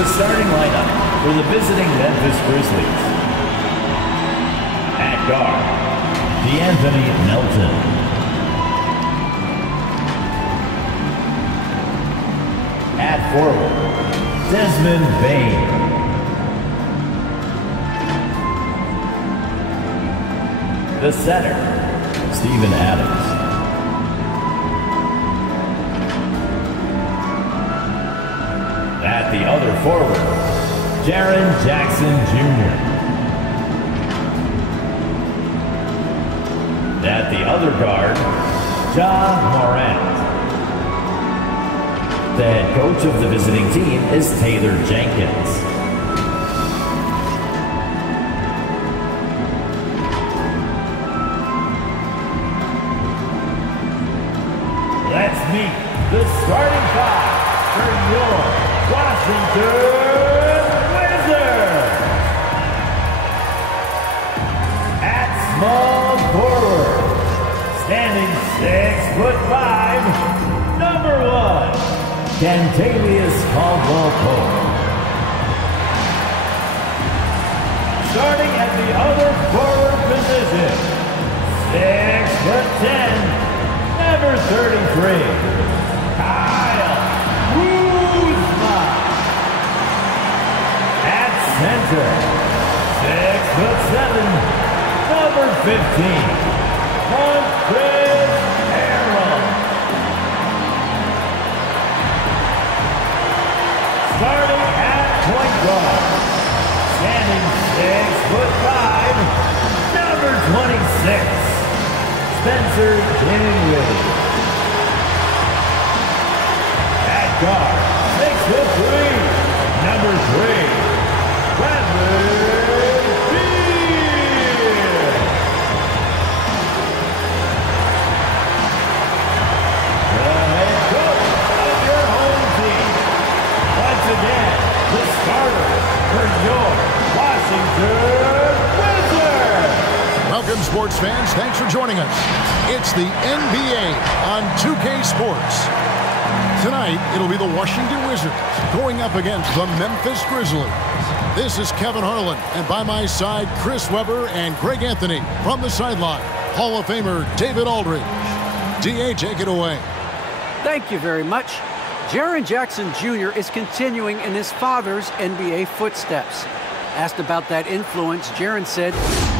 the starting lineup for the visiting Memphis Grizzlies. At guard, D'Anthony Melton. At forward, Desmond Bane. The center, Steven Adams. At the other forward, Jaren Jackson Jr. At the other guard, Ja Morant. The head coach of the visiting team is Taylor Jenkins. Let's meet the starting five for your Washington Wizards. At small forward, standing 6'5", number 1, Kentavious Caldwell-Pope. Starting at the other forward position, 6'10", number 33, Kyle Kuzma. At center, 6'7", number 15, Montrezl Harrell. Starting at point guard, standing 6'5", number 26, Spencer Dinwiddie. At guard, 6'3", number 3, Bradley Beal. The head coach of your home team. Once again, the starter for your Washington Wizards. Welcome, sports fans. Thanks for joining us. It's the NBA on 2K Sports. Tonight, it'll be the Washington Wizards going up against the Memphis Grizzlies. This is Kevin Harlan, and by my side, Chris Webber and Greg Anthony. From the sideline, Hall of Famer David Aldridge. D.A., take it away. Thank you very much. Jaren Jackson Jr. is continuing in his father's NBA footsteps. Asked about that influence, Jaren said,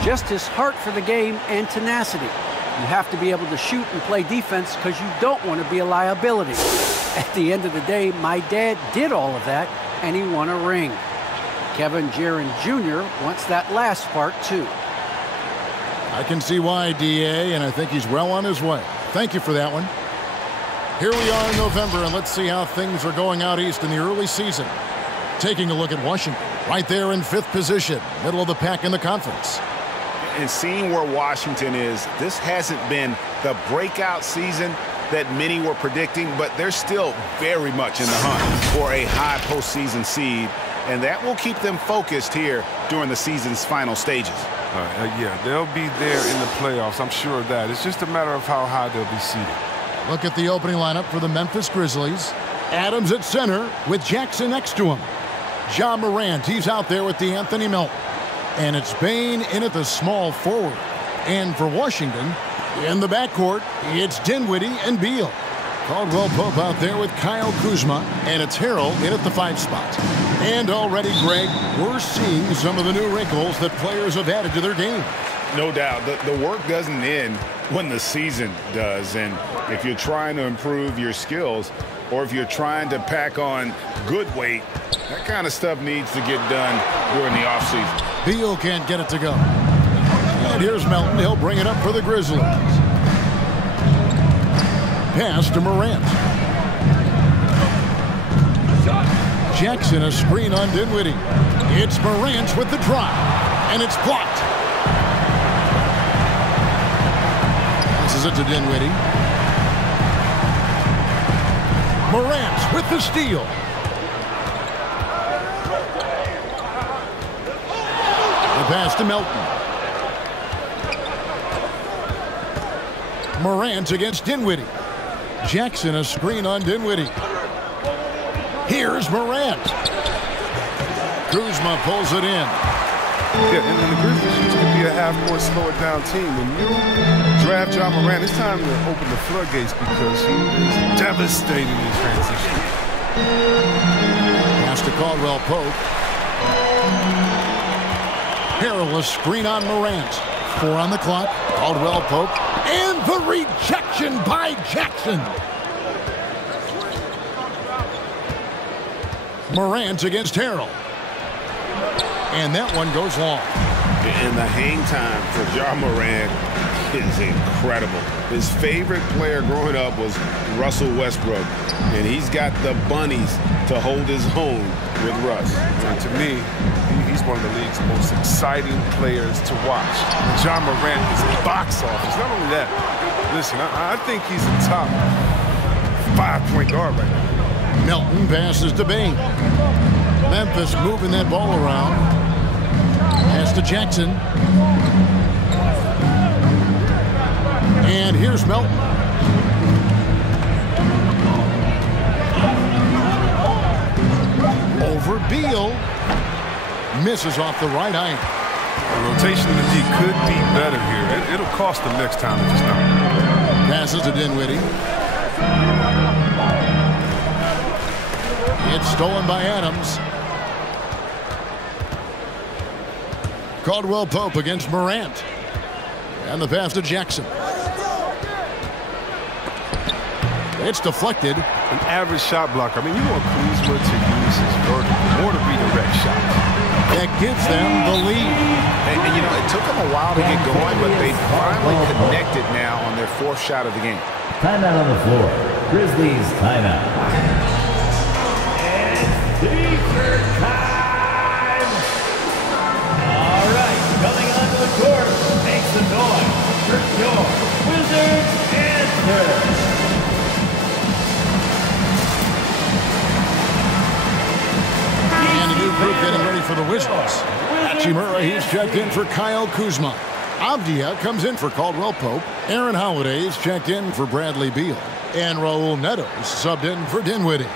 just his heart for the game and tenacity. You have to be able to shoot and play defense because you don't want to be a liability. At the end of the day, my dad did all of that, and he won a ring. Kevin Jaren Jr. wants that last part, too. I can see why, D.A., and I think he's well on his way. Thank you for that one. Here we are in November, and let's see how things are going out east in the early season. Taking a look at Washington, right there in 5th position, middle of the pack in the conference. And seeing where Washington is, this hasn't been the breakout season that many were predicting, but they're still very much in the hunt for a high postseason seed, and that will keep them focused here during the season's final stages. Yeah, they'll be there in the playoffs. I'm sure of that. It's just a matter of how high they'll be seated. Look at the opening lineup for the Memphis Grizzlies. Adams at center with Jackson next to him. Ja Morant, he's out there with D'Anthony Melton. And it's Bane in at the small forward. And for Washington, in the backcourt, it's Dinwiddie and Beal. Caldwell-Pope out there with Kyle Kuzma. And it's Harrell in at the 5 spot. And already, Greg, we're seeing some of the new wrinkles that players have added to their game. No doubt. The work doesn't end when the season does. And if you're trying to improve your skills, or if you're trying to pack on good weight, that kind of stuff needs to get done during the offseason. Beal can't get it to go. And here's Melton. He'll bring it up for the Grizzlies. Pass to Morant. Jackson, a screen on Dinwiddie. It's Morant with the drive. And it's blocked. Passes it to Dinwiddie. Morant with the steal. The pass to Melton. Morant against Dinwiddie. Jackson, a screen on Dinwiddie. Here's Morant. Kuzma pulls it in. Yeah, and the Grizzlies used to be a half-court slower down team. When you draft Ja Morant, it's time to open the floodgates because he is devastating in transition. Pass to Caldwell Pope. Perilous screen on Morant. 4 on the clock. Caldwell Pope. And the rejection by Jackson. Morant against Harrell. And that one goes long. And the hang time for Ja Morant is incredible. His favorite player growing up was Russell Westbrook, and he's got the bunnies to hold his own with Russ. And to me, he's one of the league's most exciting players to watch. Ja Morant is a box office. Not only that, listen, I think he's a top 5-point guard right now. Melton passes to Bane. Memphis moving that ball around. Pass to Jackson. And here's Melton. Over Beal. Misses off the right eye. The rotation in the D could be better here. It'll cost them next time if it's not. Passes to Dinwiddie. It's stolen by Adams. Caldwell Pope against Morant. And the pass to Jackson. It's deflected. An average shot blocker. I mean, you want Kuzma to use his vertical or to redirect shots. That gives them the lead. And you know, it took them a while to get going, but they finally connected now on their 4th shot of the game. Timeout on the floor. Grizzlies timeout. Defense time! All right, coming onto the court, make some noise for your Wizards answer. And a new group getting ready for the Wizards. Hachimura, he's checked in for Kyle Kuzma. Avdia comes in for Caldwell Pope. Aaron Holiday is checked in for Bradley Beal. And Raul Neto is subbed in for Dinwiddie.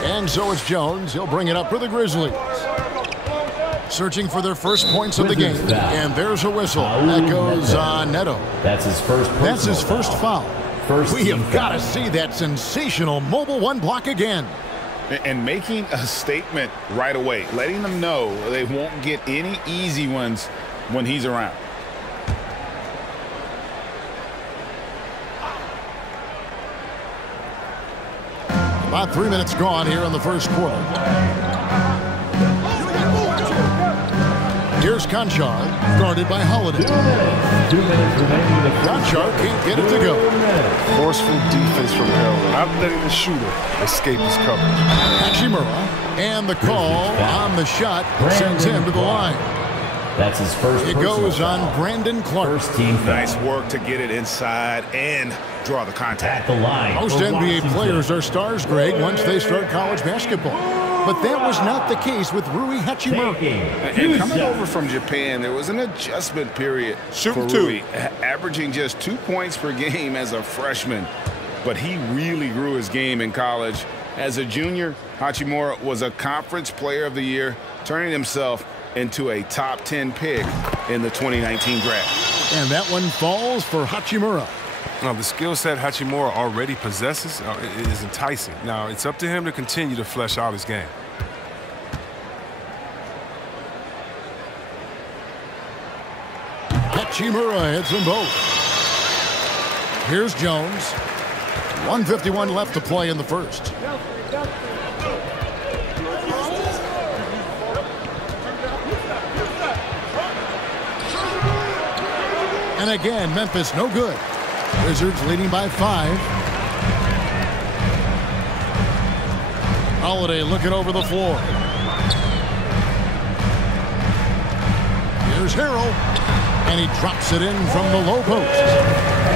And so it's Jones. He'll bring it up for the Grizzlies. Searching for their first points of the game. And there's a whistle. That goes on Neto. That's his first foul. We have got to see that sensational Mobile One block again. And making a statement right away, letting them know they won't get any easy ones when he's around. About 3 minutes gone here in the first quarter. Here's Conchar, guarded by Holiday. 2 minutes remaining in the first. Conchar can't get it to go. Forceful defense from Harold, not letting the shooter escape his coverage. Hachimura, and the call on the shot sends him to the line. That's his first. It goes on Brandon Clark. First team foul. Nice work to get it inside and draw the contact. At the line. Most NBA players are stars, Greg, once they start college basketball. But that was not the case with Rui Hachimura. And coming over from Japan, there was an adjustment period for Rui, averaging just 2 points per game as a freshman. But he really grew his game in college. As a junior, Hachimura was a Conference Player of the Year, turning himself into a top 10 pick in the 2019 draft. And that one falls for Hachimura. Now, the skill set Hachimura already possesses is enticing. Now, it's up to him to continue to flesh out his game. Hachimura hits them both. Here's Jones. 1:51 left to play in the first. And again, Memphis no good. Wizards leading by 5. Holiday looking over the floor. Here's Harrell. And he drops it in from the low post.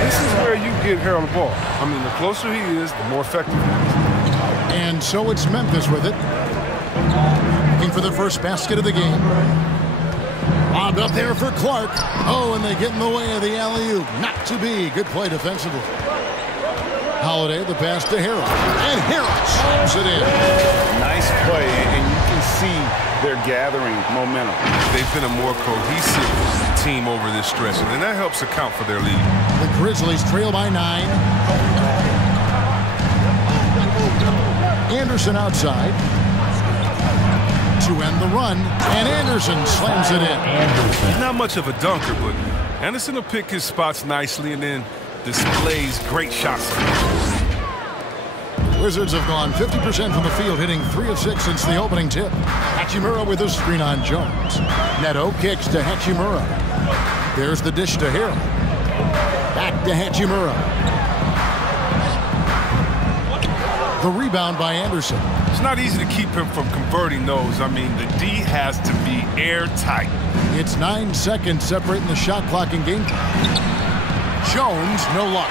This is where you get Harold the ball. I mean, the closer he is, the more effective he is. And so it's Memphis with it. Looking for the first basket of the game. Lobbed up there for Clark. Oh, and they get in the way of the alley-oop. Not to be. Good play defensively. Holiday, the pass to Harrell. And Harrell slams it in. Nice play, and you can see they're gathering momentum. They've been a more cohesive team over this stretch, and that helps account for their lead. The Grizzlies trail by 9. Anderson outside to end the run, and Anderson slams it in. He's not much of a dunker, but Anderson will pick his spots nicely and then displays great shots. Wizards have gone 50% from the field, hitting 3 of 6 since the opening tip. Hachimura with a screen on Jones. Neto kicks to Hachimura. There's the dish to Harrell. Back to Hachimura. The rebound by Anderson. It's not easy to keep him from converting those. I mean, the D has to be airtight. It's 9 seconds separating the shot clock and game clock. Jones, no luck.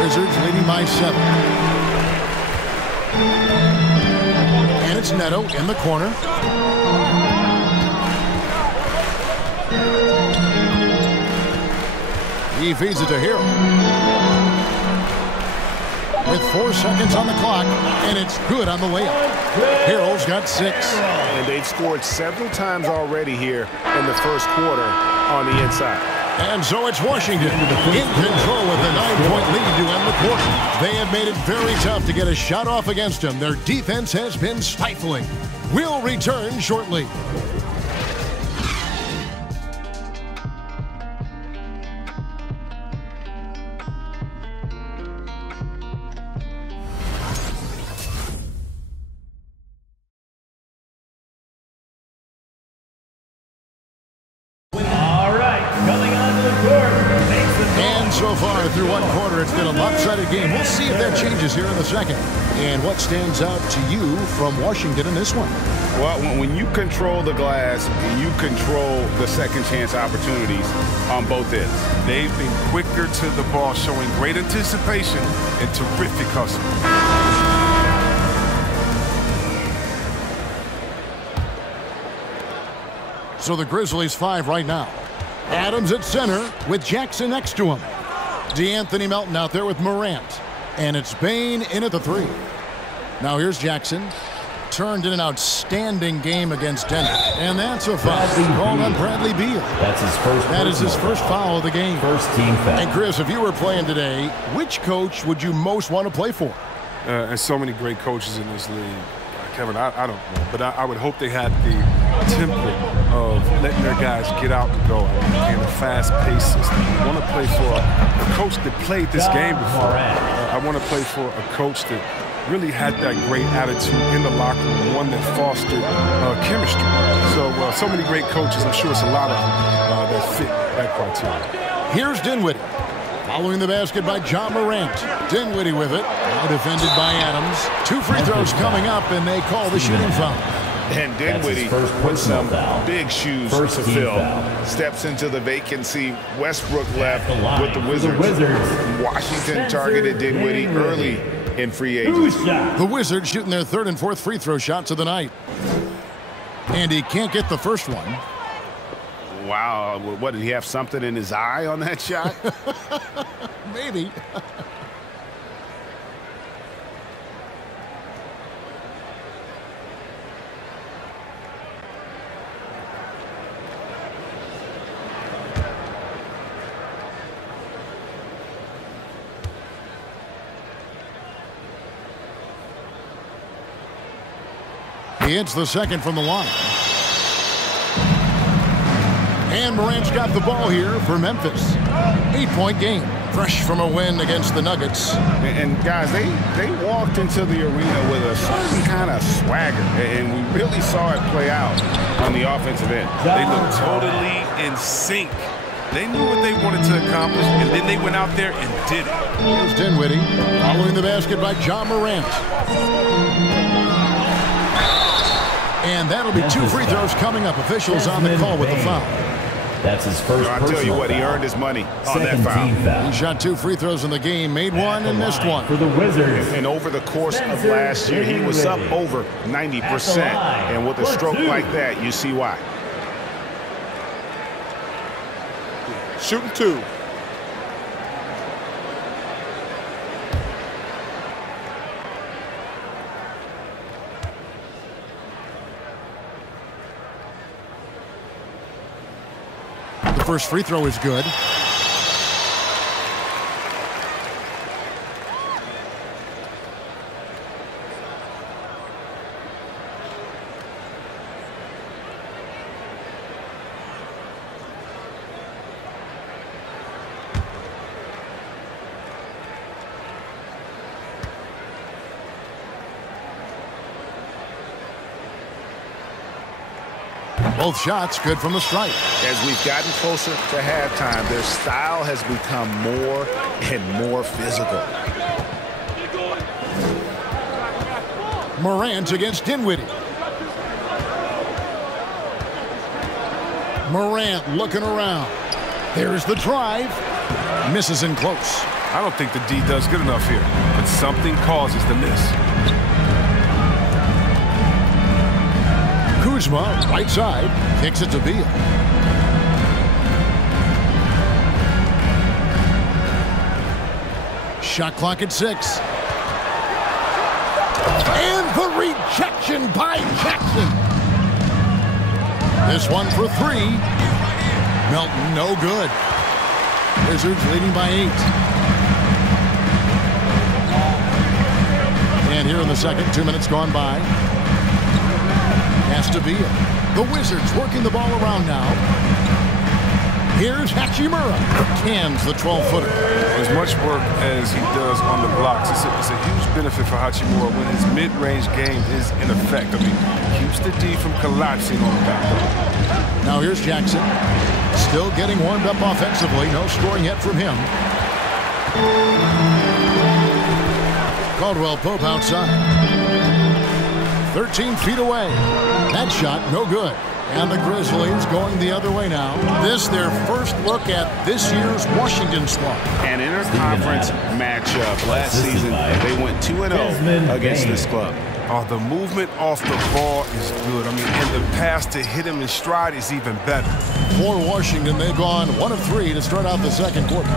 Wizards leading by 7. And it's Neto in the corner. He feeds it to Harrell. With 4 seconds on the clock, and it's good on the layup. Harrell's got 6. And they've scored several times already here in the first quarter on the inside. And so it's Washington in control with a 9-point lead to end the quarter. They have made it very tough to get a shot off against them. Their defense has been stifling. We'll return shortly. So far through one quarter, it's been a lopsided game. We'll see if that changes here in the second. And what stands out to you from Washington in this one? Well, when you control the glass, you control the second chance opportunities on both ends. They've been quicker to the ball, showing great anticipation and terrific hustle. So the Grizzlies 5 right now. Adams at center with Jackson next to him. DeAnthony Melton out there with Morant. And it's Bane in at the 3. Now here's Jackson. Turned in an outstanding game against Denver. And that's a foul called on Bradley Beal. That's his first. That is his first foul of the game. First team foul. And Chris, if you were playing today, which coach would you most want to play for? There's so many great coaches in this league. Kevin, I don't know, but I would hope they had the template of letting their guys get out and go in a fast-paced system. I want to play for a coach that played this game before. I want to play for a coach that really had that great attitude in the locker room, one that fostered chemistry. So many great coaches. I'm sure it's a lot of them that fit that criteria. Here's Dinwiddie. Following the basket by John Morant. Dinwiddie with it. Now defended by Adams. 2 free throws coming up, and they call the shooting foul. And Dinwiddie with some big shoes to fill. Steps into the vacancy. Westbrook left with the Wizards. Washington targeted Dinwiddie early in free agency. The Wizards shooting their 3rd and 4th free throw shots of the night. And he can't get the first one. Wow, what, did he have something in his eye on that shot? Maybe. He hits the second from the line. And Morant's got the ball here for Memphis. 8-point game. Fresh from a win against the Nuggets. And guys, they walked into the arena with a certain kind of swagger. And we really saw it play out on the offensive end. They looked totally in sync. They knew what they wanted to accomplish, and then they went out there and did it. Here's Dinwiddie following the basket by John Morant. And that'll be 2 free throws coming up. Officials on the call with the foul. That's his first I'll tell you what, he earned his money on that foul. He shot 2 free throws in the game, made one and missed one. For the Wizards. And over the course of last year, he was up over 90%. And with a stroke like that, you see why. Shooting 2. The first free throw is good. Both shots good from the stripe. As we've gotten closer to halftime, their style has become more and more physical. Morant against Dinwiddie. Morant looking around. There's the drive. Misses in close. I don't think the D does good enough here, but something causes the miss. Kuzma, right side, kicks it to Beal. Shot clock at 6. And the rejection by Jackson. This one for 3. Melton, no good. Wizards leading by 8. And here in the second, 2 minutes gone by. Pass to Beal. The Wizards working the ball around now. Here's Hachimura. Cans the 12-footer. As much work as he does on the blocks, it's a huge benefit for Hachimura when his mid-range game is in effect. I mean, keeps the D from collapsing on the back. Now here's Jackson. Still getting warmed up offensively. No scoring yet from him. Caldwell Pope outside. 13 feet away. That shot, no good. And the Grizzlies going the other way now. This their first look at this year's Washington squad. An interconference matchup. Last season, they went 2-0 against this club. Oh, the movement off the ball is good. I mean, and the pass to hit him in stride is even better. For Washington, they've gone 1 of 3 to start out the second quarter.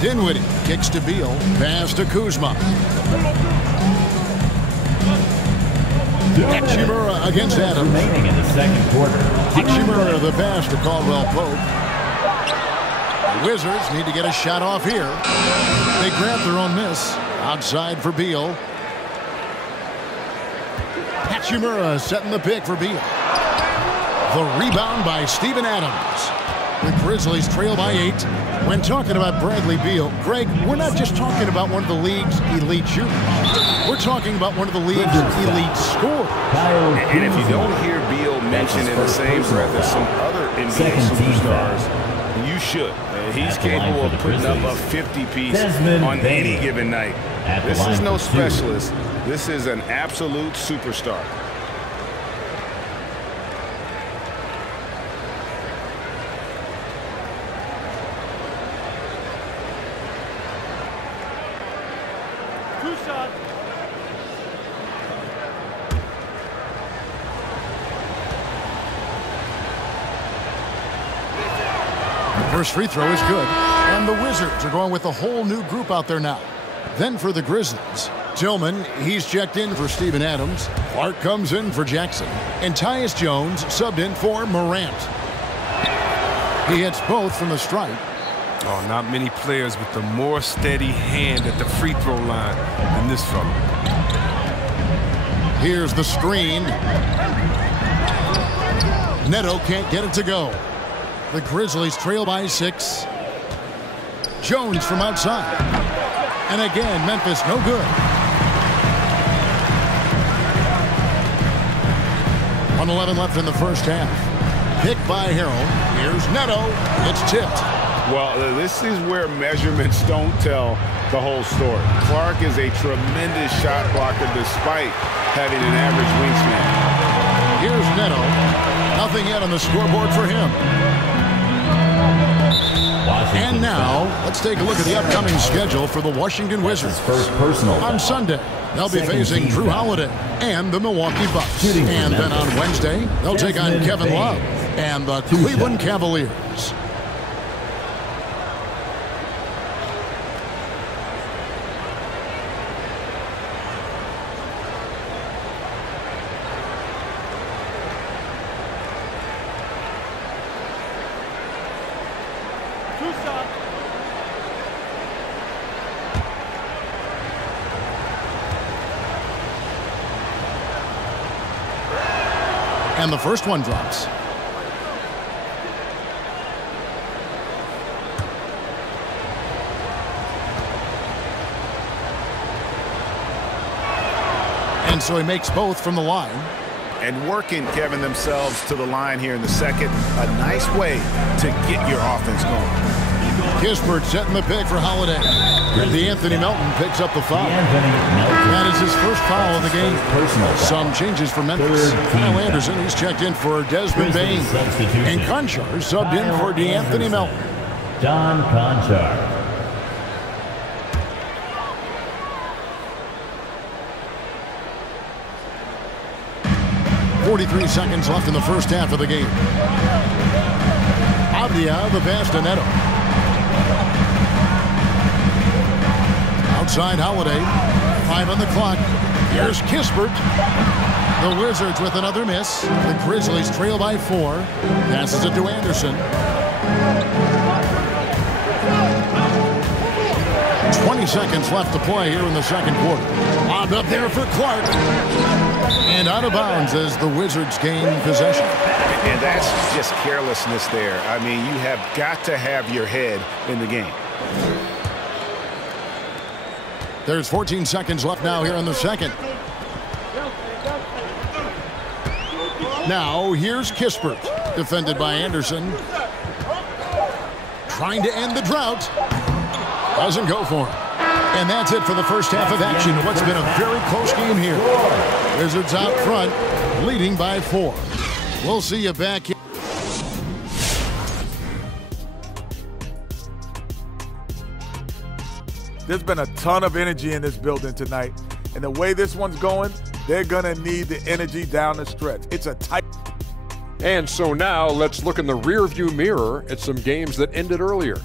Dinwiddie kicks to Beal. Pass to Kuzma. Hachimura against Adams. Remaining in the second quarter. Hachimura the pass to Caldwell Pope. The Wizards need to get a shot off here. They grab their own miss. Outside for Beal. Hachimura setting the pick for Beal. The rebound by Steven Adams. The Grizzlies trail by 8. When talking about Bradley Beal, Greg, we're not just talking about one of the league's elite shooters. We're talking about one of the league's elite scorers. And if you don't hear Beal mentioned in the same breath as some other NBA superstars, you should. He's capable of putting up a 50-piece on any given night. This is no specialist. This is an absolute superstar. First free throw is good, and the Wizards are going with a whole new group out there now. Then for the Grizzlies, Tillman, he's checked in for Steven Adams. Clark comes in for Jackson, and Tyus Jones subbed in for Morant. He hits both from the stripe. Oh, not many players with the more steady hand at the free throw line than this fella. Here's the screen. Neto can't get it to go. The Grizzlies trail by 6. Jones from outside. And again, Memphis no good. 1:11 left in the first half. Picked by Harrell. Here's Neto. It's tipped. Well, this is where measurements don't tell the whole story. Clark is a tremendous shot blocker despite having an average wingspan. Here's Neto. Nothing yet on the scoreboard for him. And now, let's take a look at the upcoming schedule for the Washington Wizards. First personal On Sunday, they'll be facing Drew Holiday and the Milwaukee Bucks. And then on Wednesday, they'll take on Kevin Love and the Cleveland Cavaliers. And the first one drops. And so he makes both from the line. And working, Kevin, themselves to the line here in the second. A nice way to get your offense going. Kispert setting the pick for Holiday. Anthony Melton picks up the foul. That is his first foul of the game. Some changes for Memphis. Kyle Anderson, he's checked in for Desmond Bain. And Conchar subbed in for Anthony Melton. John Conchar. 43 seconds left in the first half of the game. Avdia, the pass to Neto. Outside Holiday. 5 on the clock. Here's Kispert. The Wizards with another miss. The Grizzlies trail by 4. Passes it to Anderson. 20 seconds left to play here in the second quarter. Lobbed up there for Clark. And out of bounds as the Wizards gain possession. And that's just carelessness there. I mean, you have got to have your head in the game. There's 14 seconds left now here in the second. Now, here's Kispert, defended by Anderson. Trying to end the drought. Doesn't go for him. And that's it for the first half of action. What's been a very close game here. Wizards out front, leading by 4. We'll see you back here. There's been a ton of energy in this building tonight. And the way this one's going, they're going to need the energy down the stretch. It's a tight. And so now let's look in the rearview mirror at some games that ended earlier.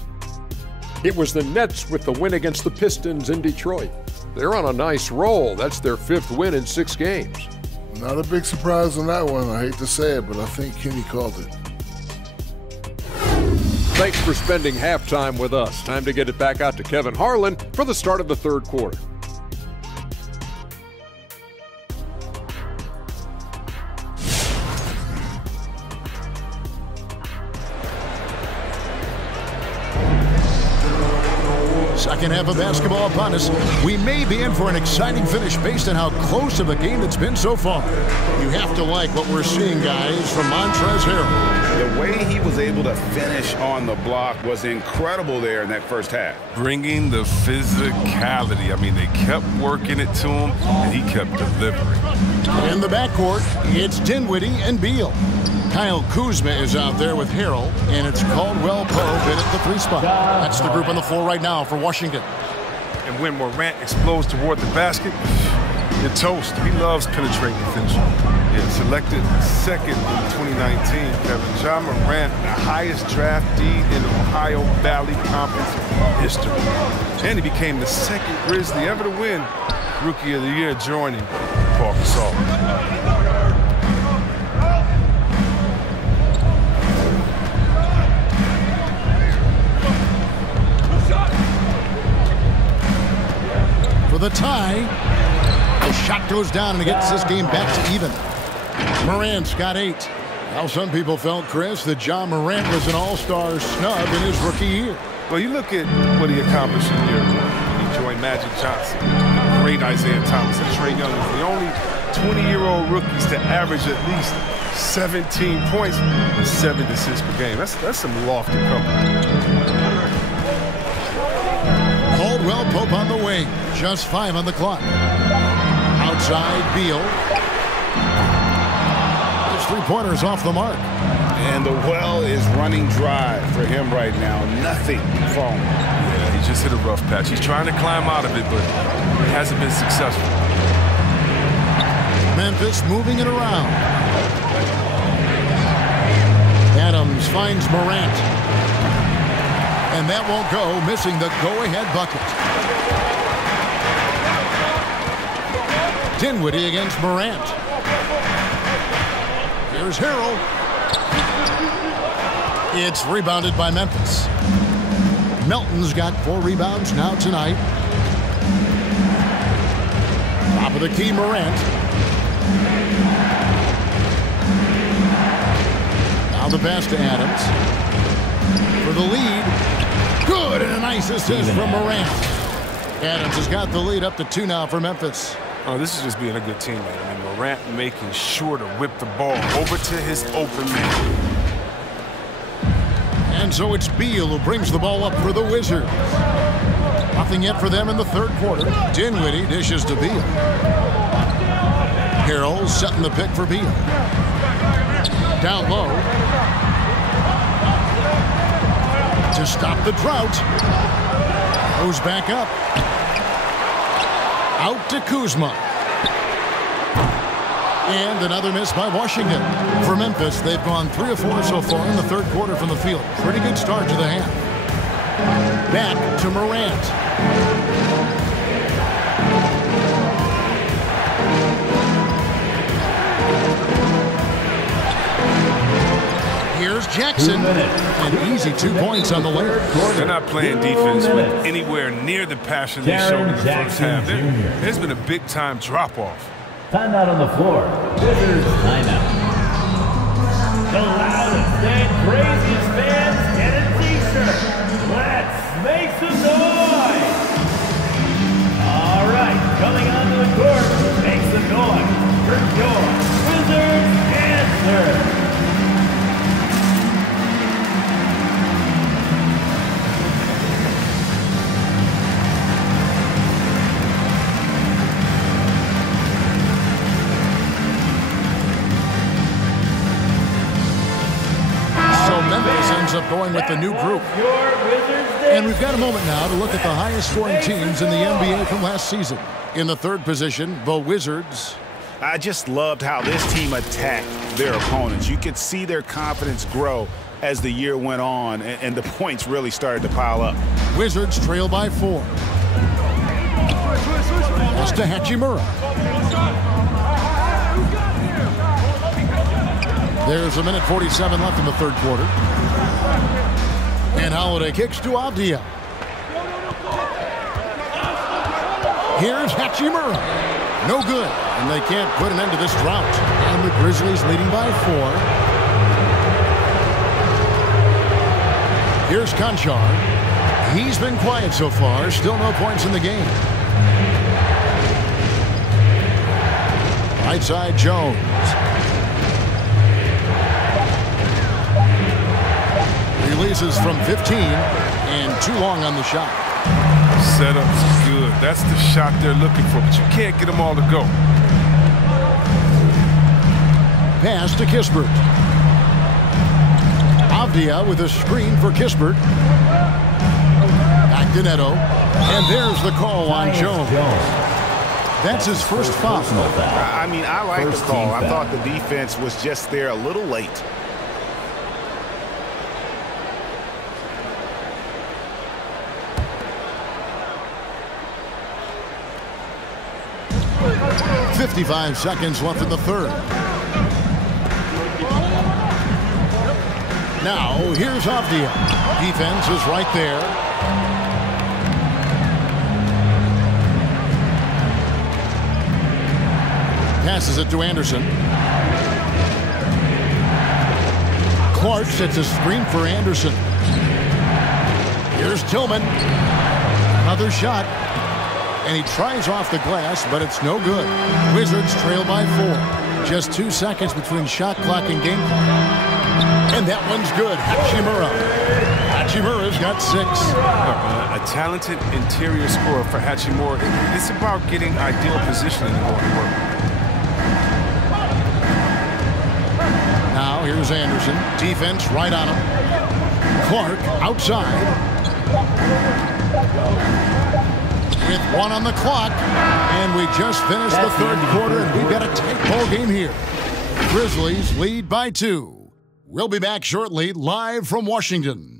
It was the Nets with the win against the Pistons in Detroit. They're on a nice roll. That's their 5th win in 6 games. Not a big surprise on that one. I hate to say it, but I think Kenny called it. Thanks for spending halftime with us. Time to get it back out to Kevin Harlan for the start of the third quarter. Second half of basketball upon us. We may be in for an exciting finish based on how close of a game it's been so far. You have to like what we're seeing, guys, from Montrezl Harrell. The way he was able to finish on the block was incredible there in that first half. Bringing the physicality. I mean, they kept working it to him, and he kept delivering. In the backcourt, it's Dinwiddie and Beal. Kyle Kuzma is out there with Harrell, and it's Caldwell Pope in at the 3 spot. That's the group on the floor right now for Washington. And when Morant explodes toward the basket, you're toast. He loves penetrating the finish. Yeah, selected second in 2019, Kevin. Ja Morant, the highest draftee in Ohio Valley Conference history. And he became the second Grizzly ever to win Rookie of the Year, joining Paul Gasol. For the tie, the shot goes down and it gets this game back to even. Morant's got 8. Now some people felt, Chris, that Ja Morant was an all-star snub in his rookie year. Well, you look at what he accomplished in year 1. He joined Magic Johnson, great Isaiah Thomas, and Trae Young was the only 20-year-old rookies to average at least 17 points and 7 assists per game. That's some lofty cover. Caldwell Pope on the wing. Just 5 on the clock. Outside, Beal. three-pointers off the mark. And the well is running dry for him right now. Nothing falling. Yeah, he just hit a rough patch. He's trying to climb out of it, but it hasn't been successful. Memphis moving it around. Adams finds Morant. And that won't go, missing the go-ahead bucket. Dinwiddie against Morant. Here's Harrell. It's rebounded by Memphis. Melton's got 4 rebounds now tonight. Top of the key, Morant. Now the pass to Adams. For the lead. Good, and a nice assist from Morant. Adams has got the lead up to 2 now for Memphis. Oh, this is just being a good teammate. I mean, Morant making sure to whip the ball over to his open man. And so it's Beal who brings the ball up for the Wizards. Nothing yet for them in the third quarter. Dinwiddie dishes to Beal. Harrell setting the pick for Beal. Down low. To stop the drought. Goes back up. Out to Kuzma. And another miss by Washington. For Memphis, they've gone 3 of 4 so far in the third quarter from the field. Pretty good start to the half. Back to Morant. Here's Jackson. An easy 2 points on the layup. They're not playing defense with anywhere near the passion they showed in the first half. There's been a big-time drop-off. Timeout on the floor. Wizards timeout. The loudest and craziest fans get a t-shirt. Let's make some noise. All right, coming onto the court, make some noise for your Wizards answer. Up going with the new group. And we've got a moment now to look at the highest scoring teams in the NBA from last season. In the third position, the Wizards. I just loved how this team attacked their opponents. You could see their confidence grow as the year went on, and the points really started to pile up. Wizards trail by 4. Pass to Hachimura. There's 1:47 left in the third quarter. And Holiday kicks to Avdia. Here's Hachimura. No good. And they can't put an end to this drought. And the Grizzlies leading by 4. Here's Conchar. He's been quiet so far. Still no points in the game. Right side, Jones. Releases from 15 and too long on the shot. Setup's good. That's the shot they're looking for, but you can't get them all to go. Pass to Kispert. Avdia with a screen for Kispert. Back to Neto. And there's the call on Jones. That's his first foul. I mean, I like the call. I thought the defense was just there a little late. .55 seconds left in the third. Now, here's Avdia. Defense is right there. Passes it to Anderson. Clark sets a screen for Anderson. Here's Tillman. Another shot. And he tries off the glass, but it's no good. Wizards trail by 4. Just 2 seconds between shot clock and game clock. And that one's good. Hachimura. Hachimura's got 6. A talented interior scorer for Hachimura. It's about getting ideal positioning going to work. here's Anderson. Defense right on him. Clark outside. With 1 on the clock. And we just finished the third quarter, and we've got a tight ball game here. Grizzlies lead by 2. We'll be back shortly, live from Washington.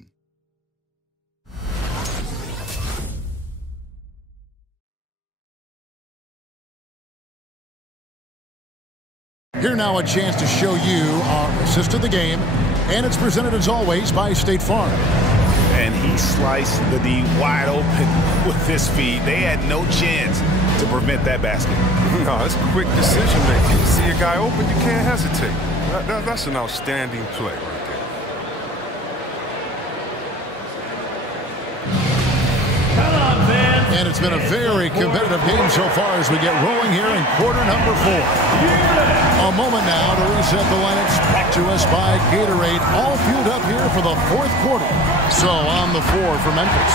Here now a chance to show you our assist of the game, and it's presented as always by State Farm. And he sliced the D wide open with this feed. They had no chance to prevent that basket. No, it's quick decision making. You see a guy open, you can't hesitate. That's an outstanding play right there. And it's been a very competitive game so far as we get rolling here in quarter number 4. A moment now to reset the lineups brought to us by Gatorade, all fueled up here for the fourth quarter. So on the floor for Memphis.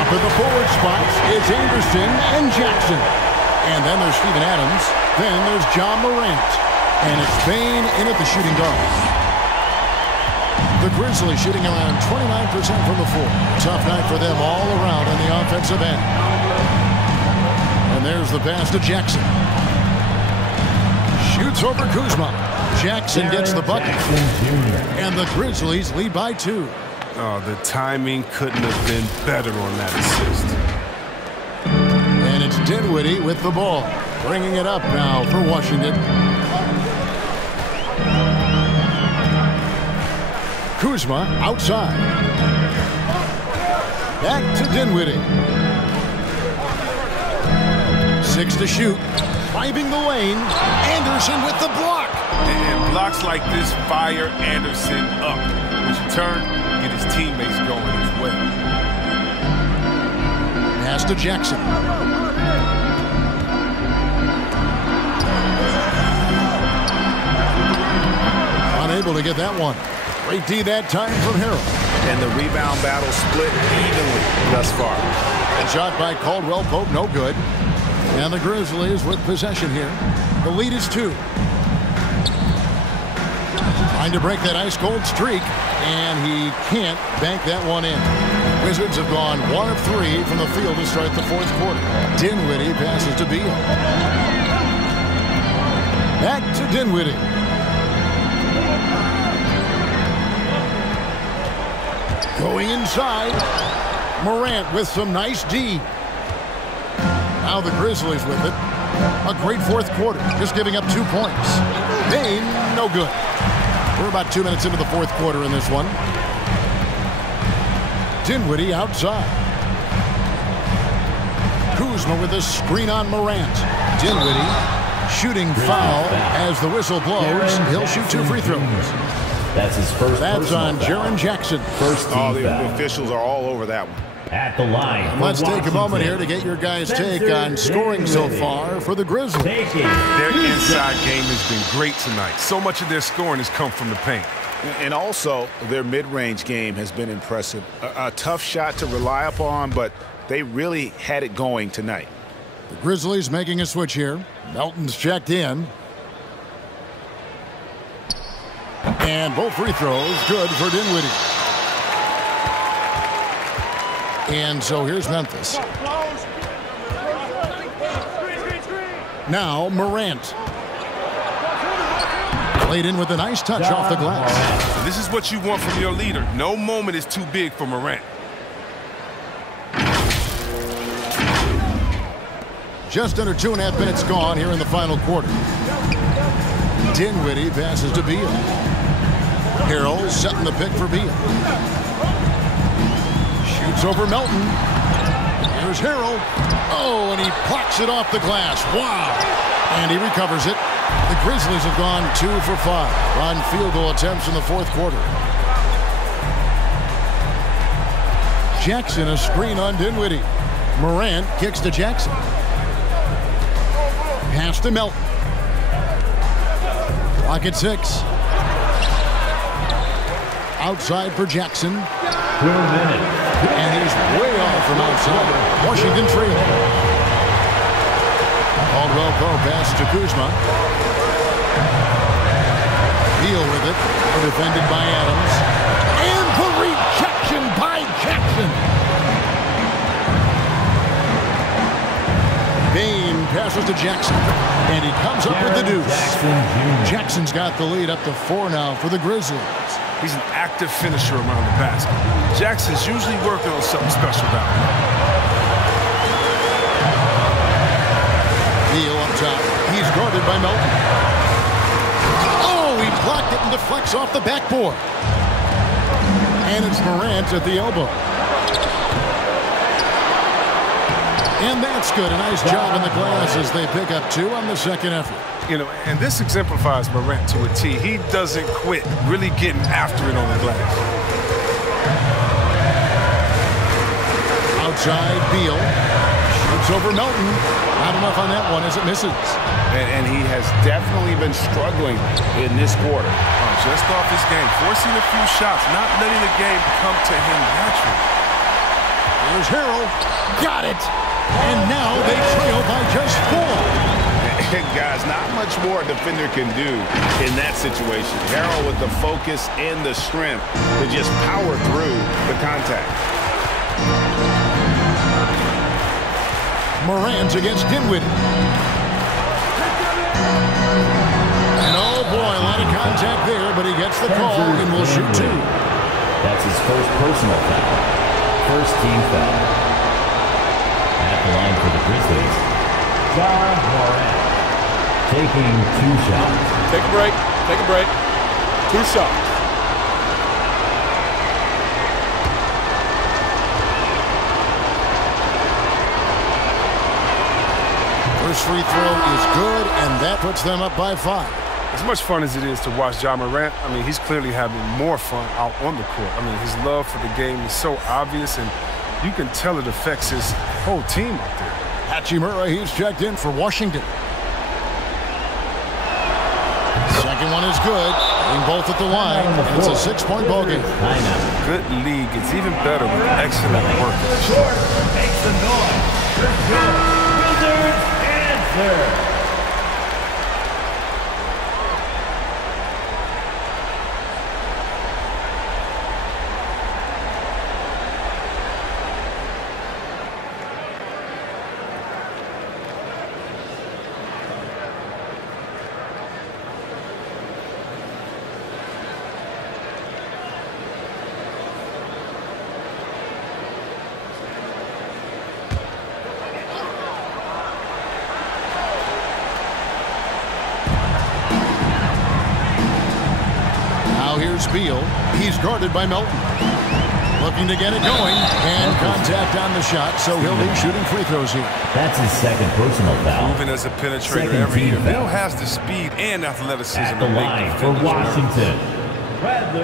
Up in the forward spots, it's Anderson and Jackson. And then there's Steven Adams. Then there's John Morant. And it's Bane in at the shooting guard. The Grizzlies shooting around 29% from the floor. Tough night for them all around on the offensive end. And there's the pass to Jackson. Shoots over Kuzma. Jackson gets the bucket. And the Grizzlies lead by 2. Oh, the timing couldn't have been better on that assist. And it's Dinwiddie with the ball. Bringing it up now for Washington. Kuzma outside. Back to Dinwiddie. 6 to shoot. Driving the lane. Anderson with the block. And blocks like this fire Anderson up. Which in turn, get his teammates going as well. Pass to Jackson. Unable to get that one. Great D that time from Harrell. And the rebound battle split evenly thus far. And shot by Caldwell Pope, no good. And the Grizzlies with possession here. The lead is 2. Trying to break that ice-cold streak, and he can't bank that one in. Wizards have gone 1 of 3 from the field to start the fourth quarter. Dinwiddie passes to Beal. Back to Dinwiddie. Going inside. Morant with some nice D. Now the Grizzlies with it. A great fourth quarter, just giving up 2 points. Bane, no good. We're about 2 minutes into the fourth quarter in this one. Dinwiddie outside. Kuzma with a screen on Morant. Dinwiddie shooting foul as the whistle blows. He'll shoot 2 free throws. That's his first. That's on Jaren Jackson. First team the officials are all over that one. At the line. Let's take a moment here to get your guys' take on scoring so far for the Grizzlies. Their inside game has been great tonight. So much of their scoring has come from the paint. And also, their mid-range game has been impressive. A tough shot to rely upon, but they really had it going tonight. The Grizzlies making a switch here. Melton's checked in. And both free throws good for Dinwiddie. And so here's Memphis. Now Morant. Played in with a nice touch off the glass. This is what you want from your leader. No moment is too big for Morant. Just under 2.5 minutes gone here in the final quarter. Dinwiddie passes to Beal. Harrell setting the pick for Beal. Shoots over Melton. Here's Harrell. Oh, and he plucks it off the glass. Wow. And he recovers it. The Grizzlies have gone 2 for 5 on field goal attempts in the fourth quarter. Jackson a screen on Dinwiddie. Morant kicks to Jackson. Pass to Melton. Clock at 6. Outside for Jackson. 2 minutes. And he's way off from outside. Washington trailing. Caldwell Pope pass to Kuzma. Beal with it. Defended by Adams. And the rejection by Jackson. Bain passes to Jackson. And he comes up with the deuce. Jackson's got the lead up to 4 now for the Grizzlies. He's an active finisher around the basket. Jackson's usually working on something special down there. Beal up top. He's guarded by Melton. Oh, he blocked it and deflects off the backboard. And it's Morant at the elbow. And that's good. A nice job in the glass as they pick up 2 on the second effort. You know, and this exemplifies Morant to a T. He doesn't quit really getting after it on the glass. Outside, Beal. Shoots over Melton. Not enough on that one as it misses. And he has definitely been struggling in this quarter. Just off his game, forcing a few shots, not letting the game come to him naturally. Here's Harrell. Got it. And now they trail by just 4. Guys, not much more a defender can do in that situation. Harrell with the focus and the strength to just power through the contact. Morant against Dinwiddie. And oh boy, a lot of contact there, but he gets the call and will shoot 2. That's his first personal foul. First team foul. At the line for the Grizzlies, Morant. Taking 2 shots. Take a break. Take a break. 2 shots. First free throw is good, and that puts them up by 5. As much fun as it is to watch Ja Morant, I mean, he's clearly having more fun out on the court. I mean, his love for the game is so obvious, and you can tell it affects his whole team out there. Hachimura, he's checked in for Washington. Second one is good. Getting both at the line. And it's a 6-point ball game. Good league. It's even better with excellent work. Makes the noise. Wizards answer. Beal. He's guarded by Melton. Looking to get it going. And contact on the shot, so he'll be shooting free throws here. That's his second personal foul. Moving as a penetrator every year. Beal has the speed and athleticism at the to make line for Washington. Bradley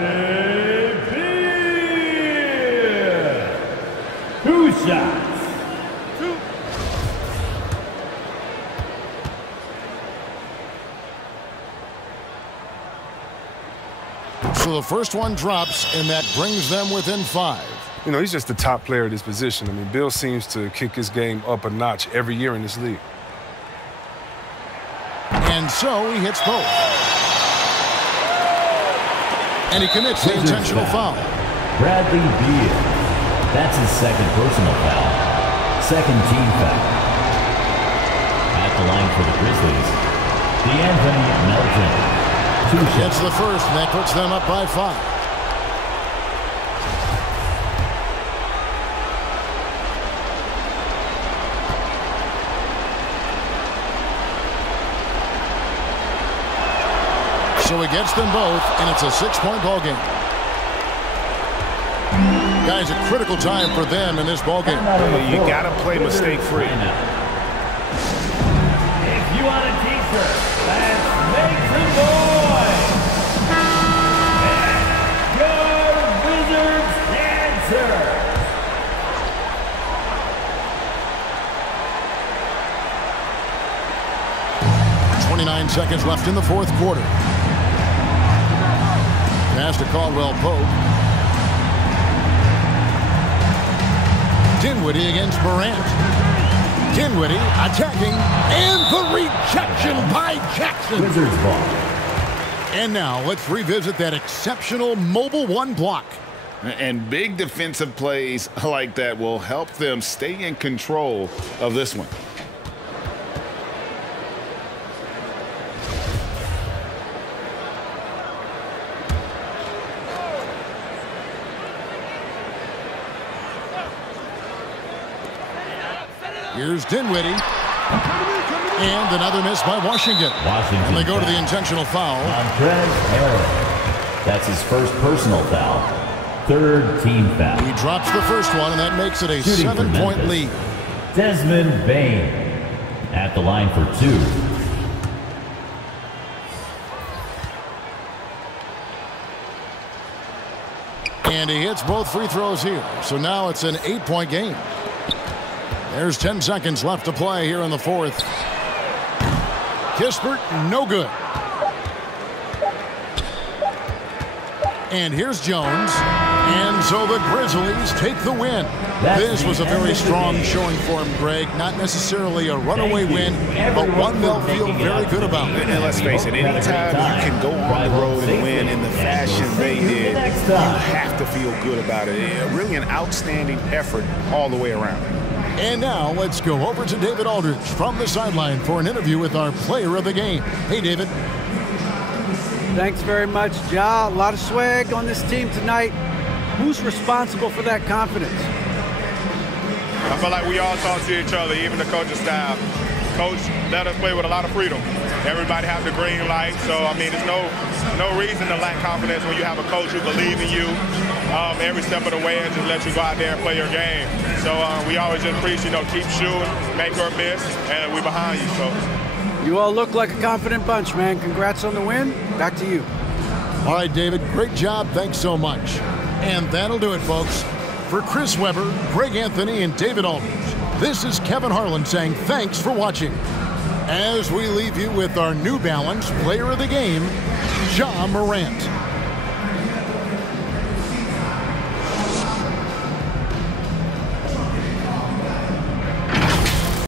Beal. 2 shots. So the first one drops, and that brings them within 5. You know, he's just the top player at his position. I mean, Bill seems to kick his game up a notch every year in this league. And so he hits both. And he commits the intentional foul. Bradley Beal. That's his second personal foul. Second team foul. At the line for the Grizzlies, D'Anthony Melton. 2 shots. Gets the first, and that puts them up by 5. So he gets them both, and it's a 6-point ball game. Guys, a critical time for them in this ball game. You got to play mistake-free. If you want a t-shirt, let's make some noise. Your Wizards answer. 29 seconds left in the 4th quarter. Pass to Caldwell Pope. Dinwiddie against Morant. Dinwiddie attacking, and the rejection by Jackson. Wizards ball. And now let's revisit that exceptional Mobile One block. And big defensive plays like that will help them stay in control of this one. Here's Dinwiddie. And another miss by Washington. And they go to the intentional foul. That's his first personal foul. Third team foul. He drops the first one, and that makes it a 7-point lead. Desmond Bain at the line for 2. And he hits both free throws here. So now it's an 8-point game. There's 10 seconds left to play here in the fourth. Kispert, no good. And here's Jones. And so the Grizzlies take the win. This was a very strong showing for him, Greg. Not necessarily a runaway win, but one they'll feel very good about. And let's face it, anytime you can go on the road and win in the fashion they did, you have to feel good about it. Really an outstanding effort all the way around. And now let's go over to David Aldridge from the sideline for an interview with our player of the game. Hey, David. Thanks very much, Ja. A lot of swag on this team tonight. Who's responsible for that confidence? I feel like we all talk to each other, even the coaching staff. Coach let us play with a lot of freedom. Everybody has the green light, so I mean, there's no reason to lack confidence when you have a coach who believes in you every step of the way and just let you go out there and play your game. So we always just preach, keep shooting, make or miss, and we're behind you. So. You all look like a confident bunch, man. Congrats on the win. Back to you. All right, David, great job. Thanks so much. And that'll do it, folks. For Chris Webber, Greg Anthony, and David Aldridge, this is Kevin Harlan saying thanks for watching. As we leave you with our New Balance Player of the Game, Ja Morant.